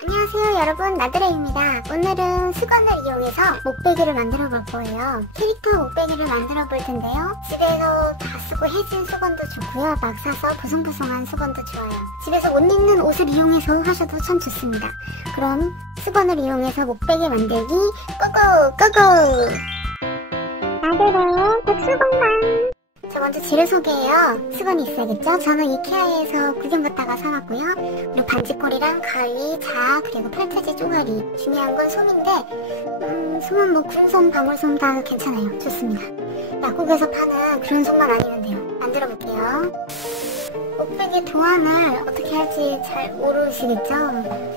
안녕하세요 여러분, 나드레입니다. 오늘은 수건을 이용해서 목베개를 만들어 볼 거예요. 캐릭터 목베개를 만들어 볼 텐데요. 집에서 다 쓰고 해진 수건도 좋고요, 막 사서 보송보송한 수건도 좋아요. 집에서 못 입는 옷을 이용해서 하셔도 참 좋습니다. 그럼 수건을 이용해서 목베개 만들기 고고! 고고! 나드레 백수건방! 자, 먼저 재료 소개해요. 수건이 있어야겠죠? 저는 이케아에서 구경 갔다가 사왔고요. 그리고 반지꼬리랑 가위, 자, 그리고 펼쳐지 쪼가리. 중요한 건 솜인데 솜은 뭐 군솜, 방울솜 다 괜찮아요. 좋습니다. 약국에서 파는 그런 솜만 아니면 돼요. 만들어 볼게요. 목베개 도안을 어떻게 할지 잘 모르시겠죠?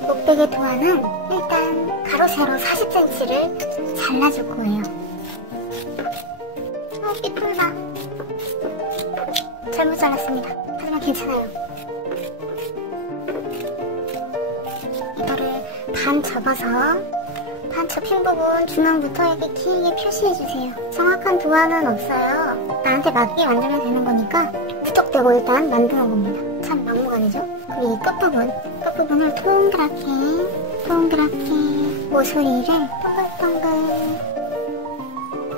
목베개 도안은 일단 가로 세로 40cm를 잘라줄 거예요. 삐뚤다. 잘못 잘랐습니다. 하지만 괜찮아요. 이거를 반 접어서 반 접힌 부분 중앙부터 이렇게 길게 표시해주세요. 정확한 도안은 없어요. 나한테 맞게 만들면 되는 거니까 무턱대고 일단 만드는 겁니다. 참 막무가내죠? 그리고 이 끝부분을 동그랗게 모서리를 동글동글.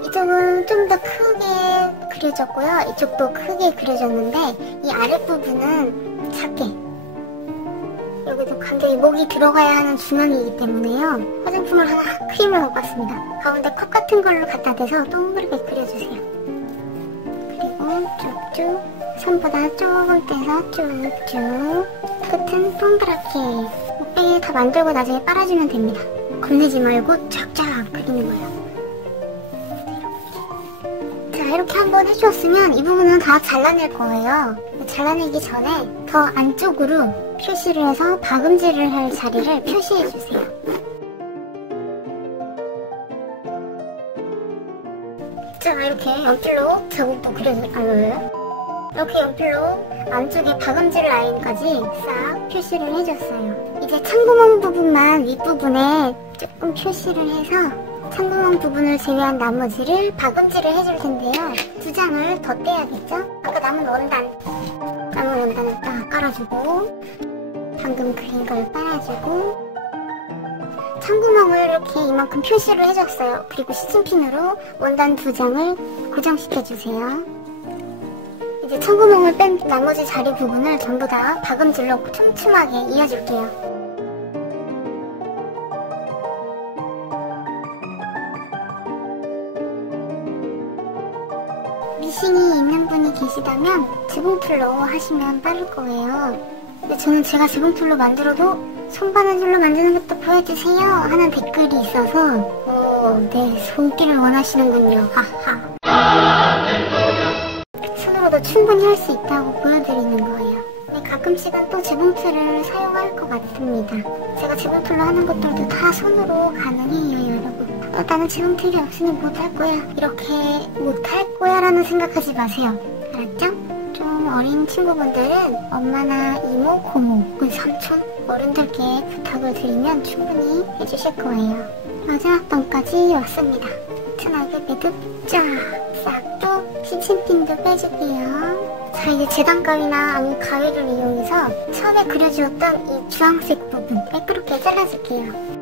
이쪽은 좀 더 크게 그려졌고요. 이쪽도 크게 그려졌는데 이 아랫부분은 작게. 여기도 간격이 목이 들어가야 하는 중앙이기 때문에요. 화장품을 하나 크림을 못 봤습니다. 가운데 컵 같은 걸로 갖다 대서 동그랗게 그려주세요. 그리고 쭉쭉 손보다 조금 떼서 쭉쭉 끝은 동그랗게. 목베개 다 만들고 나중에 빨아주면 됩니다. 겁내지 말고 쫙쫙 그리는 거예요. 이렇게 한번 해주었으면 이 부분은 다 잘라낼 거예요. 잘라내기 전에 더 안쪽으로 표시를 해서 박음질을 할 자리를 표시해주세요. 자, 이렇게 연필로 자국도 그려줘요. 이렇게 연필로 안쪽에 박음질 라인까지 싹 표시를 해줬어요. 이제 창구멍 부분만 윗부분에 조금 표시를 해서 창구멍 부분을 제외한 나머지를 박음질을 해줄 텐데요. 2장을 더 떼야겠죠? 아까 남은 원단을 딱 깔아주고 방금 그린 걸 빨아주고 창구멍을 이렇게 이만큼 표시를 해줬어요. 그리고 시침핀으로 원단 2장을 고정시켜주세요. 이제 창구멍을 뺀 나머지 자리 부분을 전부 다 박음질로 촘촘하게 이어줄게요. 미싱이 있는 분이 계시다면 재봉틀로 하시면 빠를 거예요. 근데 저는 제가 재봉틀로 만들어도 손바느질로 만드는 것도 보여주세요 하는 댓글이 있어서 네, 손길을 원하시는군요. 하하. 손으로도 충분히 할 수 있다고 보여드리는 거예요. 근데 가끔씩은 또 재봉틀을 사용할 것 같습니다. 제가 재봉틀로 하는 것들도 다 손으로 가능해요, 여러분. 나는 재봉틀이 없으니 못할 거야, 이렇게 못할 거야 라는 생각하지 마세요. 알았죠? 좀 어린 친구분들은 엄마나 이모, 고모, 삼촌, 어른들께 부탁을 드리면 충분히 해주실 거예요. 마지막 번까지 왔습니다. 튼하게 매듭 쫙! 싹둑! 시침핀도 빼줄게요. 자, 이제 재단가위나 아니면 가위를 이용해서 처음에 그려주었던 이 주황색 부분 매끄럽게 잘라줄게요.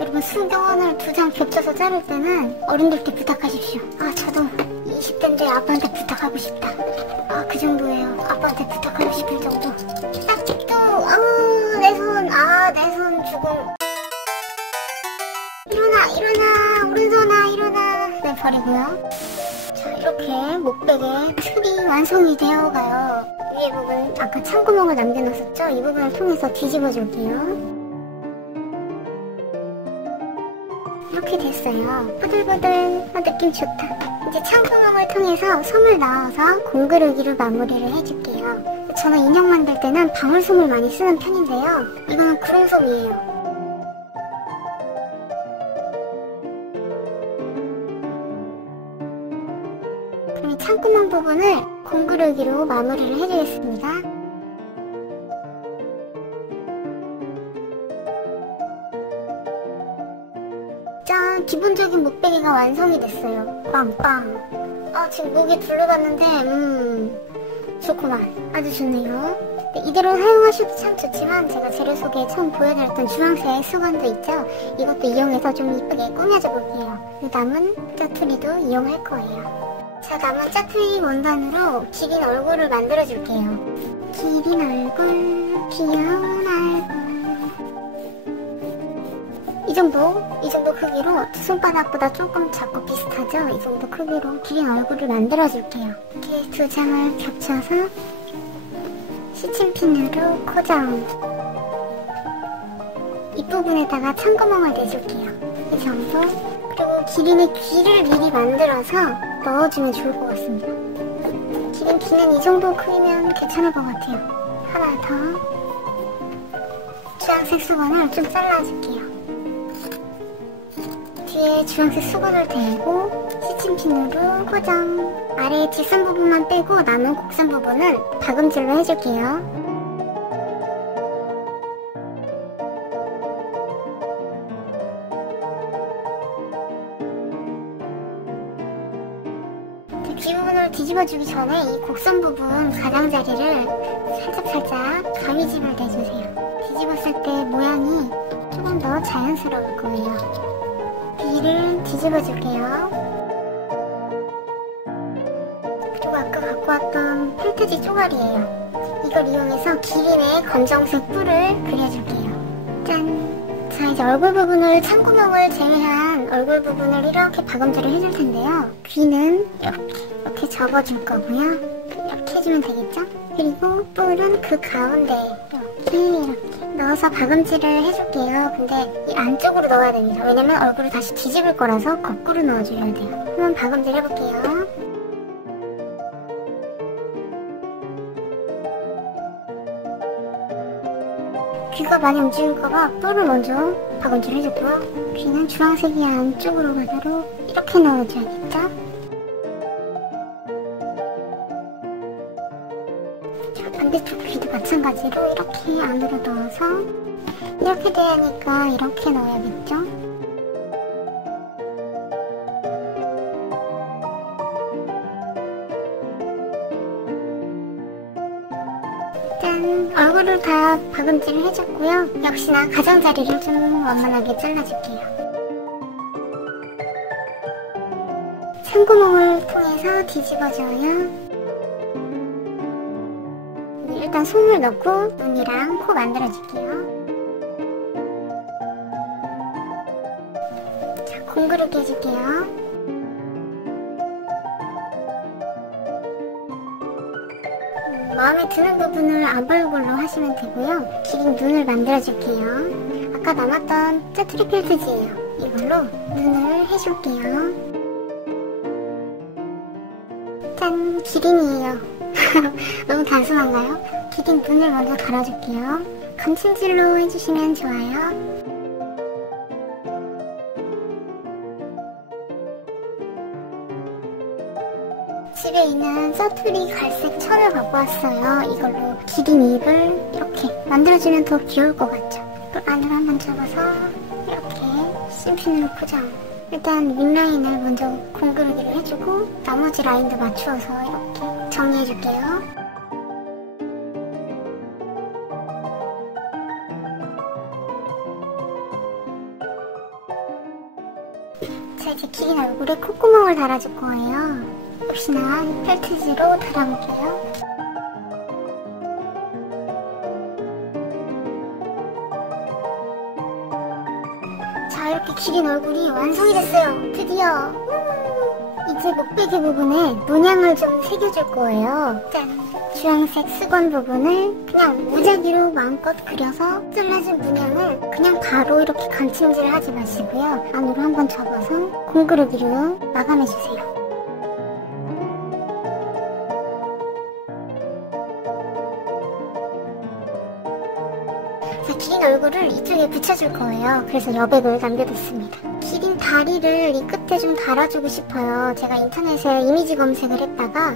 여러분, 수건을 2장 겹쳐서 자를 때는 어른들께 부탁하십시오. 저도 20대인데 아빠한테 부탁하고 싶다. 그 정도예요. 아빠한테 부탁하고 싶을 정도. 싹둑! 내 손 죽음. 일어나, 오른손아, 일어나. 네, 버리고요. 자, 이렇게 목베개 틀이 완성이 되어가요. 위에 부분 아까 창구멍을 남겨놨었죠? 이 부분을 통해서 뒤집어 줄게요. 이렇게 됐어요. 부들부들. 느낌 좋다. 이제 창구멍을 통해서 솜을 넣어서 공그르기로 마무리를 해줄게요. 저는 인형 만들 때는 방울솜을 많이 쓰는 편인데요. 이거는 구롱솜이에요. 그럼 이 창구멍 부분을 공그르기로 마무리를 해주겠습니다. 짠! 기본적인 목베개가 완성이 됐어요. 빵빵. 지금 목에 둘러봤는데 좋구만. 아주 좋네요. 네, 이대로 사용하셔도 참 좋지만 제가 재료 소개에 처음 보여드렸던 주황색 수건도 있죠. 이것도 이용해서 좀 이쁘게 꾸며줘 볼게요. 남은 짜투리도 이용할 거예요. 자, 남은 짜투리 원단으로 기린 얼굴을 만들어 줄게요. 기린 얼굴, 귀여운 얼굴. 이 정도 크기로 두 손바닥보다 조금 작고 비슷하죠? 이 정도 크기로 기린 얼굴을 만들어 줄게요. 이렇게 두 장을 겹쳐서 시침핀으로 고정. 잇부분에다가 창구멍을 내줄게요. 이 정도. 그리고 기린의 귀를 미리 만들어서 넣어주면 좋을 것 같습니다. 기린 귀는 이 정도 크기면 괜찮을 것 같아요. 하나 더. 주황색 수건을 좀 잘라줄게요. 뒤에 주황색 수건을 대고 시침핀으로 고정. 아래 뒷선 부분만 빼고 남은 곡선 부분은 박음질로 해줄게요. 귀 부분을 뒤집어주기 전에 이 곡선 부분 가장자리를 살짝 가위집을 내주세요. 뒤집었을 때 모양이 조금 더 자연스러울 거예요. 귀를 뒤집어줄게요. 그리고 아까 갖고 왔던 펠트지 쪼가리예요. 이걸 이용해서 기린의 검정색 뿔을 그려줄게요. 짠! 자, 이제 얼굴 부분을 창구멍을 제외한 얼굴 부분을 이렇게 박음질을 해줄 텐데요. 귀는 이렇게 접어줄 거고요. 이렇게 해주면 되겠죠? 그리고 뿔은 그 가운데 이렇게 넣어서 박음질을 해줄게요. 근데 이 안쪽으로 넣어야 됩니다. 왜냐면 얼굴을 다시 뒤집을 거라서 거꾸로 넣어줘야 돼요. 한번 박음질 해볼게요. 귀가 많이 움직일까봐 뿔을 먼저 박음질 해줬고요. 귀는 주황색이 안쪽으로 가도록 이렇게 넣어줘야겠죠? 자, 반대쪽 귀도 마찬가지로 이렇게 안으로 넣어서 이렇게 돼야 하니까 이렇게 넣어야겠죠? 짠! 얼굴을 다 박음질을 해줬고요. 역시나 가장자리를 좀 완만하게 잘라줄게요. 창구멍을 통해서 뒤집어줘요. 일단 손을 넣고 눈이랑 코 만들어줄게요. 자, 공그르게 해줄게요. 마음에 드는 부분을 앞얼굴로 하시면 되고요. 기린 눈을 만들어줄게요. 아까 남았던 짜투리 펠트지예요. 이걸로 눈을 해줄게요. 짠! 기린이에요. 너무 단순한가요? 기린 눈을 먼저 갈아줄게요. 감침질로 해주시면 좋아요. 집에 있는 짜투리 갈색 철을 갖고 왔어요. 이걸로 기린 입을 이렇게 만들어주면 더 귀여울 것 같죠? 또 안으로 한번 접어서 이렇게 심핀으로 고정. 일단 윗라인을 먼저 공그르기를 해주고 나머지 라인도 맞추어서 이렇게 정리해줄게요. 자, 이제 기린 얼굴에 콧구멍을 달아줄 거예요. 역시나 펠트지로 달아볼게요. 자, 이렇게 기린 얼굴이 완성이 됐어요. 드디어. 이제 목베개 부분에 문양을 좀 새겨줄 거예요. 짠! 주황색 수건 부분을 그냥 무작위로 마음껏 그려서 잘라진 문양을 그냥 바로 이렇게 감침질 하지 마시고요. 안으로 한번 접어서 공그르기로 마감해주세요. 자, 기린 얼굴을 이쪽에 붙여줄 거예요. 그래서 여백을 남겨뒀습니다. 기린 다리를 이 끝에 좀 달아주고 싶어요. 제가 인터넷에 이미지 검색을 했다가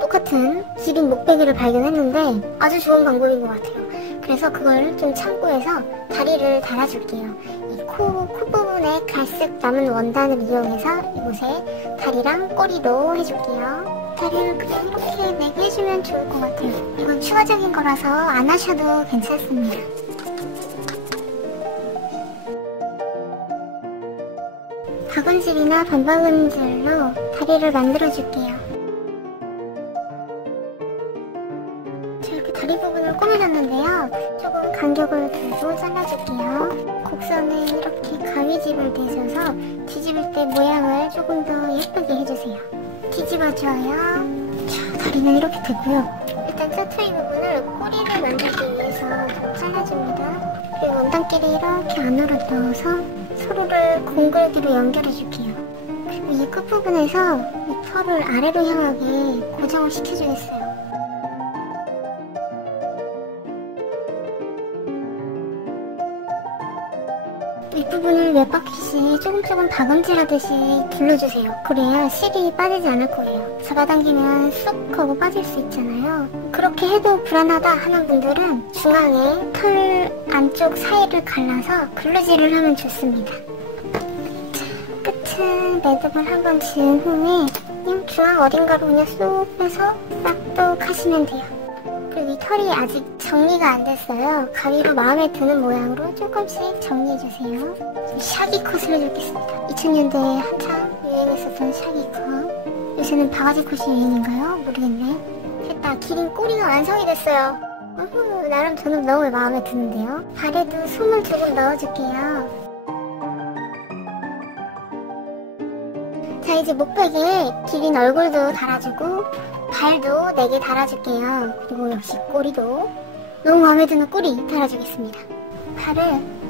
똑같은 기린 목베개를 발견했는데 아주 좋은 방법인 것 같아요. 그래서 그걸 좀 참고해서 다리를 달아줄게요. 이 콧부분에 갈색 남은 원단을 이용해서 이곳에 다리랑 꼬리도 해줄게요. 다리를 그냥 이렇게 4개 해주면 좋을 것 추가적인 거라서 안 하셔도 괜찮습니다. 박은질이나 반박은질로 다리를 만들어줄게요. 저 이렇게 다리 부분을 꾸며줬는데요. 조금 간격을 두고 잘라줄게요. 곡선에 이렇게 가위집을 대셔서 뒤집을 때 모양을 조금 더 예쁘게 해주세요. 뒤집어줘요. 자, 다리는 이렇게 되고요. 일단 짜투리 부분을 꼬리를 만들기 위해서 좀 잘라줍니다. 그리고 원단끼리 이렇게 안으로 넣어서 서로를 공글기로 연결해줄게요. 그리고 이 끝부분에서 이 털을 아래로 향하게 고정을 시켜주겠어요. 윗부분을 몇 바퀴씩 조금 박음질하듯이 둘러주세요. 그래야 실이 빠지지 않을 거예요. 잡아당기면 쑥 하고 빠질 수 있잖아요. 그렇게 해도 불안하다 하는 분들은 중앙에 털 안쪽 사이를 갈라서 글루질을 하면 좋습니다. 자, 끝은 매듭을 한번 지은 후에 그냥 중앙 어딘가로 그냥 쏙 빼서 싹둑 하시면 돼요. 그리고 이 털이 아직 정리가 안 됐어요. 가위로 마음에 드는 모양으로 조금씩 정리해주세요. 샤기 컷을 해주겠습니다. 2000년대에 한참 유행했었던 샤기 컷. 요새는 바가지 컷이 유행인가요? 모르겠네. 됐다. 기린 꼬리가 완성이 됐어요. 나름 저는 너무 마음에 드는데요. 발에도 솜을 조금 넣어줄게요. 자, 이제 목베개에 기린 얼굴도 달아주고 발도 4개 달아줄게요. 그리고 역시 꼬리도 너무 마음에 드는 꼬리 달아주겠습니다. 발을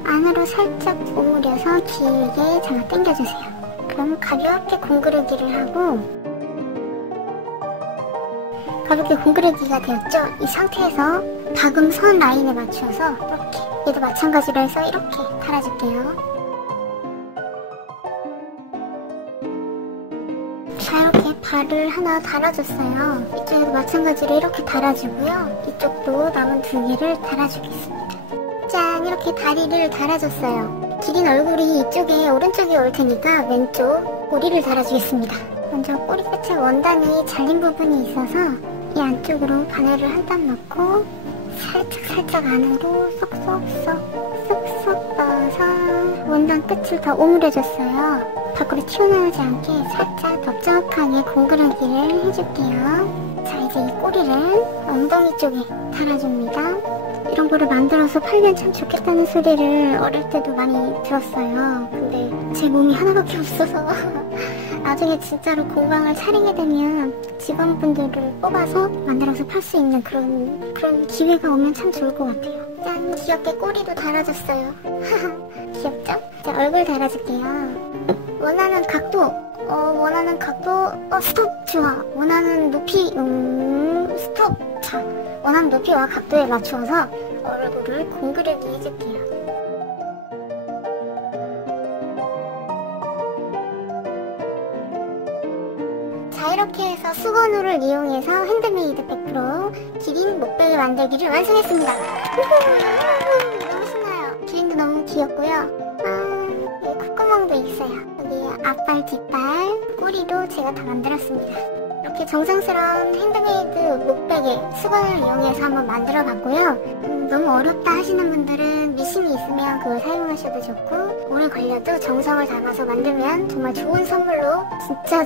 안으로 살짝 오므려서 길게 잡아 당겨주세요. 그럼 가볍게 공그르기를 하고 가볍게 공그르기가 되었죠? 이 상태에서 박음선 라인에 맞춰서 이렇게 얘도 마찬가지로 해서 이렇게 달아줄게요. 자, 이렇게 발을 하나 달아줬어요. 이쪽에도 마찬가지로 이렇게 달아주고요. 이쪽도 남은 2개를 달아주겠습니다. 짠! 이렇게 다리를 달아줬어요. 기린 얼굴이 이쪽에 오른쪽에 올 테니까 왼쪽 꼬리를 달아주겠습니다. 먼저 꼬리 끝에 원단이 잘린 부분이 있어서 이 안쪽으로 바늘을 한 땀 넣고 살짝 안으로 쏙쏙 넣어서 원단 끝을 더 오므려줬어요. 밖으로 튀어나오지 않게 살짝 더 정확하게 공그르기를 해줄게요. 자, 이제 이 꼬리를 엉덩이 쪽에 달아줍니다. 이런 거를 만들어서 팔면 참 좋겠다는 소리를 어릴 때도 많이 들었어요. 근데 제 몸이 하나밖에 없어서 나중에 진짜로 공방을 차리게 되면 직원분들을 뽑아서 만들어서 팔 수 있는 그런 기회가 오면 참 좋을 것 같아요. 짠! 귀엽게 꼬리도 달아줬어요. 귀엽죠? 자, 얼굴 달아줄게요. 원하는 각도, 스톱, 좋아. 원하는 높이, 스톱. 자, 원하는 높이와 각도에 맞추어서 얼굴을 공그르기 해줄게요. 자, 이렇게 해서 수건호를 이용해서 핸드메이드 100% 기린 목베개 만들기를 완성했습니다. 너무 신나요. 기린도 너무 귀엽고요. 여기 콧구멍도 있어요. 여기 앞발, 뒷발, 꼬리도 제가 다 만들었습니다. 이렇게 정성스러운 핸드메이드 목베개 수건을 이용해서 한번 만들어 봤고요. 너무 어렵다 하시는 분들은 미싱이 있으면 그걸 사용하셔도 좋고, 오래 걸려도 정성을 담아서 만들면 정말 좋은 선물로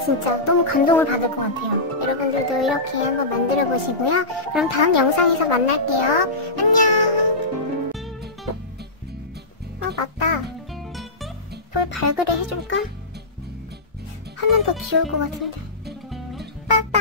진짜 너무 감동을 받을 것 같아요. 여러분들도 이렇게 한번 만들어 보시고요. 그럼 다음 영상에서 만날게요. 안녕. 맞다. 볼 발그레 해줄까? 하면 더 귀여울 것 같은데. 빠빠.